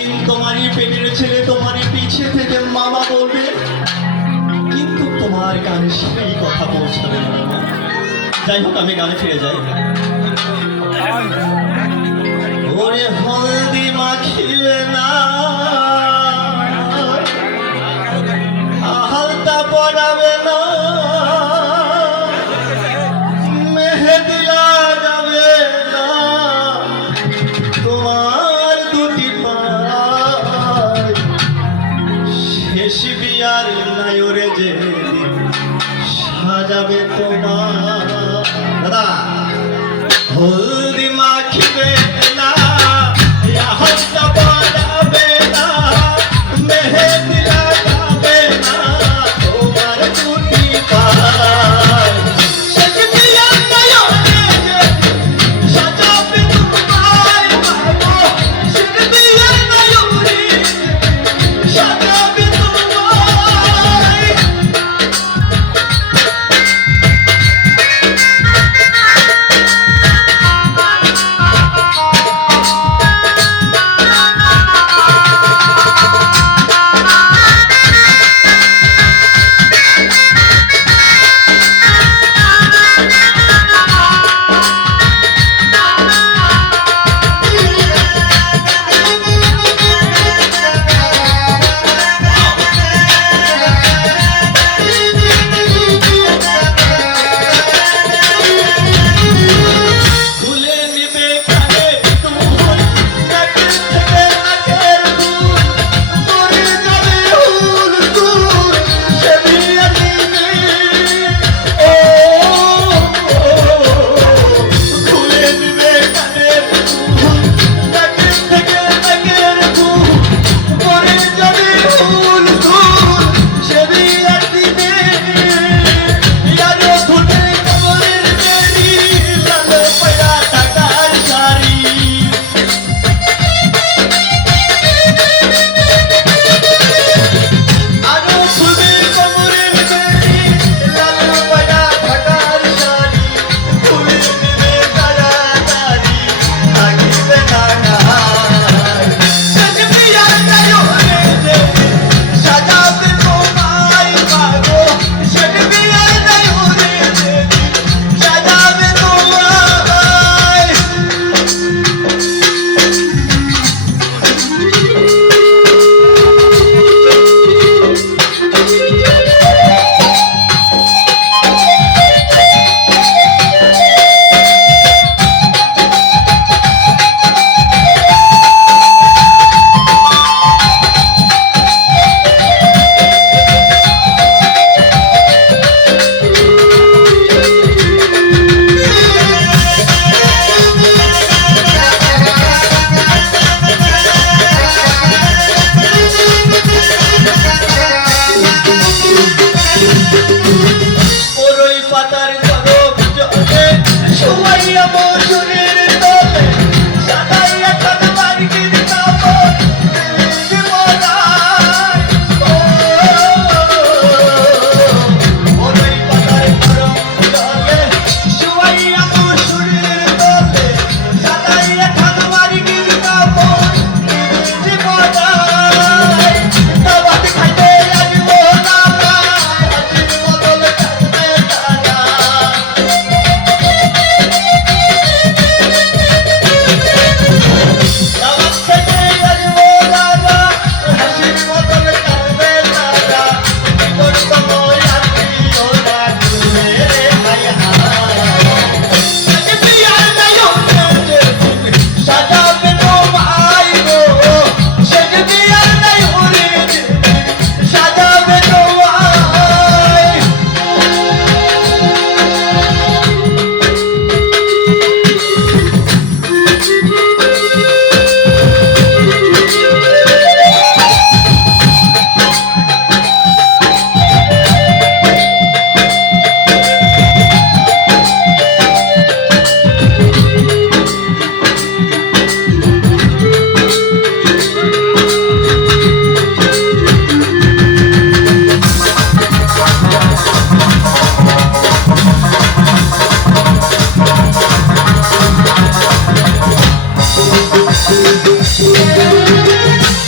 একদিন তোমারই পেটের ছেলে তোমারই পিছে থেকে মামা বলবে, কিন্তু তোমার কানে সেই কথা পৌঁছাবে না। যাই হোক, আমি গানে ফিরে যাই। ওরে হলদি মাখিবে না, হালতা পরাবে না, মেহেদি লাগাবে না, তোমার দুটি পায় শেষ বিয়ার নায়রে যে সাজাবে তোমার। দাদা, হলদি মাখিবে না, হালতা পরাবে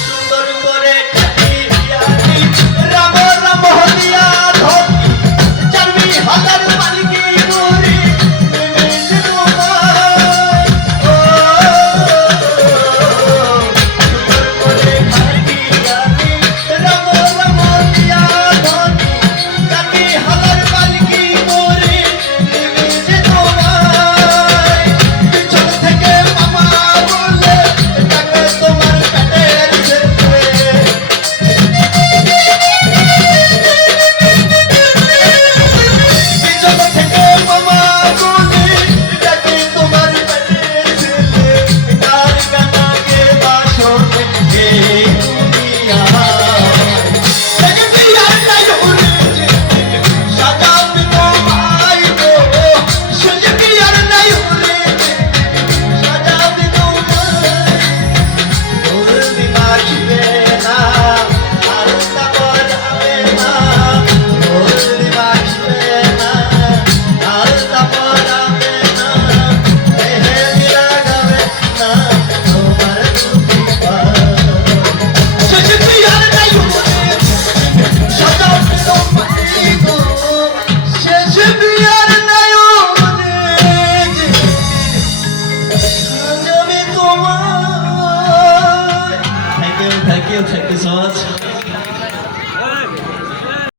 সুন্দর করে কাটি আমি রাম রাম হলিয়া ধরি চারমি হাজার মালিকি মোরে নেমেছে তোমায় ও সুন্দর করে কাটি আমি রাম রাম হলিয়া ধরি চারমি হাজার মালিকি মোরে নেমেছে তোমায় পিছন থেকে মামা বলে ডাকে তোমার পেটের ছেলে পিছন থেকে মামা বলে ডাকে তোমার পেটের ছেলে কার কানাকে বাসনে এই দুনিয়ায় দেখবি আর নাই উড়ে সাজাবি তোমায় গো সুযোগি আর নাই উড়ে সাজাবি তোমায় বলবি বাসবে না আর তা বলাবে না বলবি বাসবে না আর তা বলাবে না মেহেদি লাগাবে না তোমার দুটি পা সুযোগি আর নাই উড়ে সাজাবি তোমায় গো সুযোগি আর নাই উড়ে সাজাবি তোমায় Thank you so much.